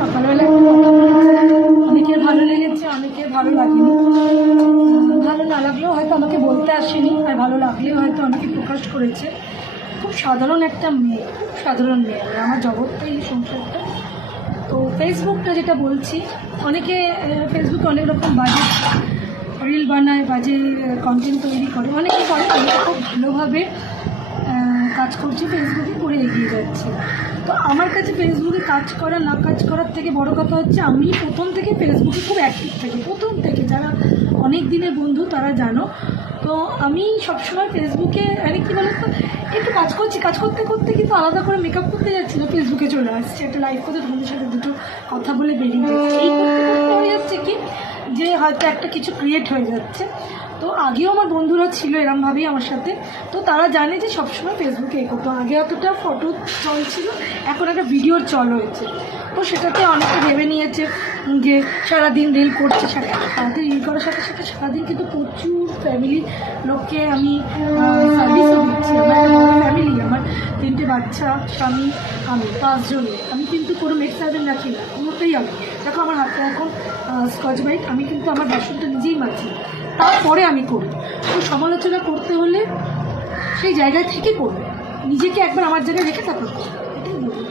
সকালবেলা অনেকের ভালো লেগেছে, অনেকের ভালো লাগেনি। ভালো না লাগলেও হয়তো আমাকে বলতে আসেনি, আর ভালো লাগলেও হয়তো অনেকে প্রকাশ করেছে। খুব সাধারণ একটা মেয়ে, খুব সাধারণ মেয়ে, আমার জগৎটাই এই সংসারটা। তো ফেসবুকটা যেটা বলছি, অনেকে ফেসবুকে অনেক রকম বাজে রিল বানায়, বাজে কন্টেন্ট তৈরি করে, অনেকে করে, অনেকে খুব ভালোভাবে কাজ করছে, ফেসবুকে করে এগিয়ে যাচ্ছে। তো আমার কাছে ফেসবুকে কাজ করা না কাজ করার থেকে বড় কথা হচ্ছে, আমি প্রথম থেকে ফেসবুকে খুব অ্যাক্টিভ থাকি, প্রথম থেকে। যারা অনেক দিনের বন্ধু তারা জানো। তো আমি সবসময় ফেসবুকে কী বলতো, একটু কাজ করছি, কাজ করতে করতে কিন্তু আলাদা করে মেকআপ করতে যাচ্ছি না, ফেসবুকে চলে আসছে, একটা লাইভ করতে তোমাদের সাথে দুটো কথা বলে বেরিয়ে যাচ্ছে। এই করতে করতে হয়ে যাচ্ছে কি, যে হয়তো একটা কিছু ক্রিয়েট হয়ে যাচ্ছে। তো আগেও আমার বন্ধুরা ছিল এরমভাবেই আমার সাথে, তো তারা জানে যে সবসময় ফেসবুকে করতো। আগে অতটা ফটো চল ছিল, এখন একটা ভিডিওর চল হয়েছে। তো সেটাতে অনেকে ভেবে নিয়েছে যে সারাদিন রিল করছে, সারাদিন রিল করার সাথে সাথে সারাদিন কিন্তু প্রচুর ফ্যামিলি লোককে আমি সার্ভিসও দিচ্ছি। আমার ফ্যামিলি, আমার 3টে বাচ্চা, স্বামী, আমি 5 জনে। আমি কিন্তু কোনো মেক সার্ভেন্ট রাখি না, কোনোটাই। আমি দেখো আমার হাতে এখন স্কচ ব্রাইট, আমি কিন্তু আমার বাসনটা নিজেই মাজি, তারপরে আমি করি। তো সমালোচনা করতে হলে সেই জায়গা থেকে করবে, নিজেকে একবার আমার জায়গায় রেখে তারপর করবে, এটাই বলবো।